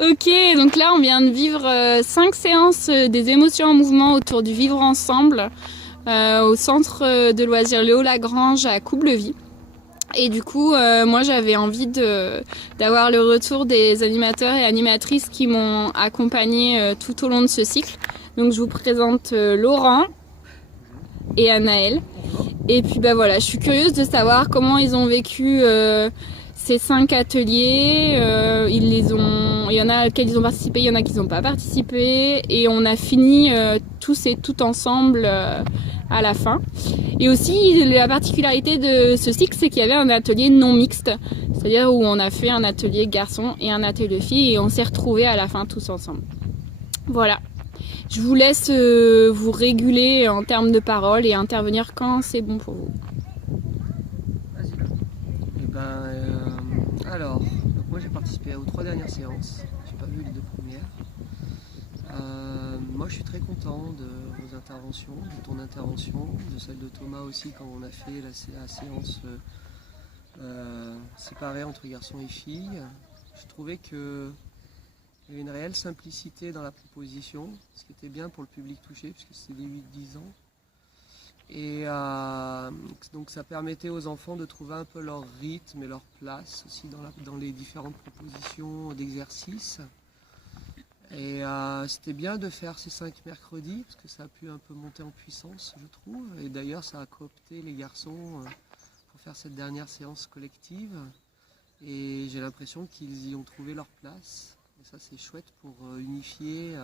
Ok, donc là on vient de vivre 5 séances des émotions en mouvement autour du vivre ensemble au centre de loisirs Léo Lagrange à Coublevis. Et du coup, moi j'avais envie d'avoir le retour des animateurs et animatrices qui m'ont accompagnée tout au long de ce cycle. Donc je vous présente Laurent et Anaël. Et puis bah voilà, je suis curieuse de savoir comment ils ont vécu ces 5 ateliers. Il y en a auxquels ils ont participé, il y en a qui n'ont pas participé, et on a fini tous et toutes ensemble à la fin. Et aussi la particularité de ce cycle, c'est qu'il y avait un atelier non mixte, c'est-à-dire où on a fait un atelier garçon et un atelier filles, et on s'est retrouvés à la fin tous ensemble. Voilà. Je vous laisse vous réguler en termes de parole et intervenir quand c'est bon pour vous. Vas-y. Et ben, alors, donc moi j'ai participé aux 3 dernières séances. J'ai pas vu les 2 premières. Moi je suis très content de vos interventions, de ton intervention, de celle de Thomas aussi quand on a fait la séance séparée entre garçons et filles. Je trouvais que il y avait une réelle simplicité dans la proposition, ce qui était bien pour le public touché, puisque c'est des 8-10 ans. Et donc ça permettait aux enfants de trouver un peu leur rythme et leur place aussi dans les différentes propositions d'exercices. Et c'était bien de faire ces 5 mercredis, parce que ça a pu un peu monter en puissance, je trouve. Et d'ailleurs, ça a coopté les garçons pour faire cette dernière séance collective. Et j'ai l'impression qu'ils y ont trouvé leur place. Et ça, c'est chouette pour unifier,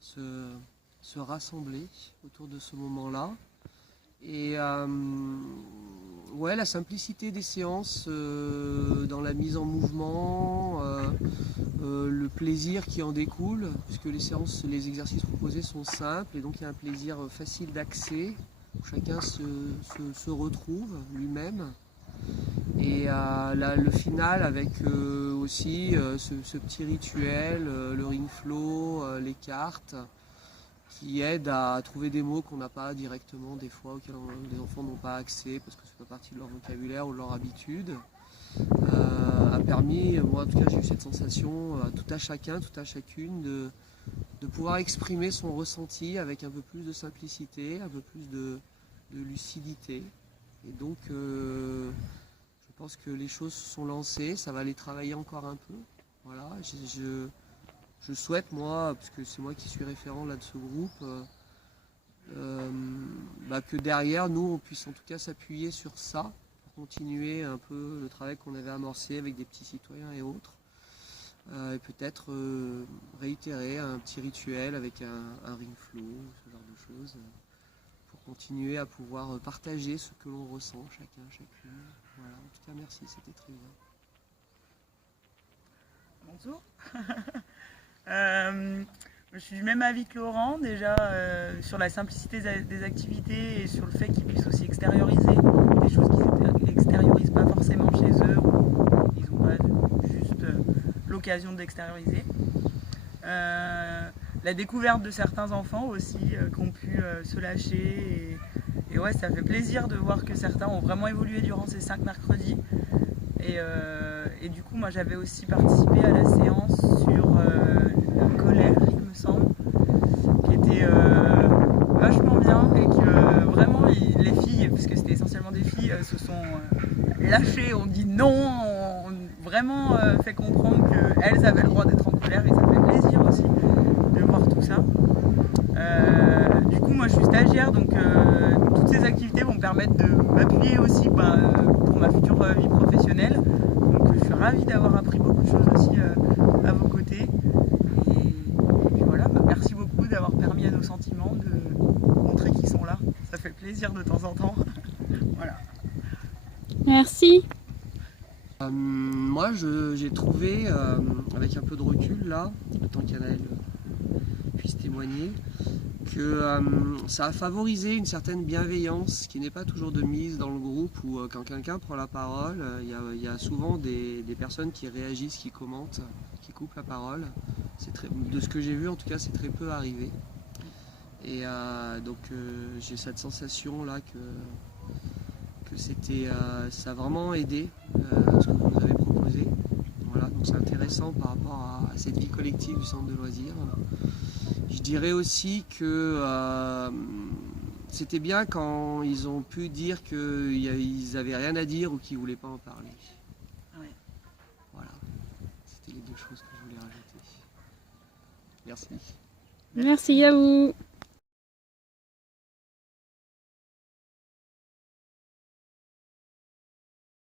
se rassembler autour de ce moment-là. Et ouais, la simplicité des séances dans la mise en mouvement, le plaisir qui en découle, puisque les exercices proposés sont simples et donc il y a un plaisir facile d'accès, où chacun se retrouve lui-même. Et le final avec aussi ce petit rituel, le ring flow, les cartes, qui aident à trouver des mots qu'on n'a pas directement des fois, auxquels les enfants n'ont pas accès parce que c'est pas partie de leur vocabulaire ou de leur habitude. A permis, moi en tout cas j'ai eu cette sensation à tout à chacun, tout à chacune de pouvoir exprimer son ressenti avec un peu plus de simplicité, un peu plus de lucidité. Et donc je pense que les choses se sont lancées, ça va les travailler encore un peu. Voilà, je souhaite, moi, parce que c'est moi qui suis référent là de ce groupe, que derrière nous on puisse en tout cas s'appuyer sur ça pour continuer un peu le travail qu'on avait amorcé avec des petits citoyens et autres. Et peut-être réitérer un petit rituel avec un ring flow, ce genre de choses, pour continuer à pouvoir partager ce que l'on ressent chacun, chacune. Voilà, en tout cas merci, c'était très bien. Bonjour. Je suis du même avis que Laurent, déjà sur la simplicité des activités et sur le fait qu'ils puissent aussi extérioriser des choses qu'ils n'extériorisent pas forcément chez eux, ou ils n'ont pas juste l'occasion d'extérioriser. La découverte de certains enfants aussi qui ont pu se lâcher, et ouais, ça fait plaisir de voir que certains ont vraiment évolué durant ces 5 mercredis. Et du coup, moi j'avais aussi participé à la séance sur la colère, il me semble, qui était vachement bien, et que vraiment les filles, puisque c'était essentiellement des filles, se sont lâchées, ont dit non, ont vraiment fait comprendre qu'elles avaient le droit d'être en colère, et ça fait plaisir aussi de voir tout ça. Du coup, moi je suis stagiaire, donc toutes ces activités vont me permettre de m'appuyer aussi pour ma future vie professionnelle. Donc je suis ravie d'avoir appris beaucoup de choses aussi à vos côtés. Et puis voilà, merci beaucoup d'avoir permis à nos sentiments de montrer qu'ils sont là. Ça fait plaisir de temps en temps. Voilà. Merci. Moi j'ai trouvé, avec un peu de recul là, le temps qu'Anaël puisse témoigner, que ça a favorisé une certaine bienveillance qui n'est pas toujours de mise dans le groupe, où quand quelqu'un prend la parole, il y a souvent des personnes qui réagissent, qui commentent, qui coupent la parole. De ce que j'ai vu en tout cas, c'est très peu arrivé. Et donc j'ai cette sensation là que ça a vraiment aidé ce que vous nous avez proposé. Voilà. voilà, donc c'est intéressant par rapport à cette vie collective du centre de loisirs. Je dirais aussi que c'était bien quand ils ont pu dire qu'ils n'avaient rien à dire ou qu'ils ne voulaient pas en parler. Ouais. Voilà, c'était les deux choses que je voulais rajouter. Merci. Merci à vous.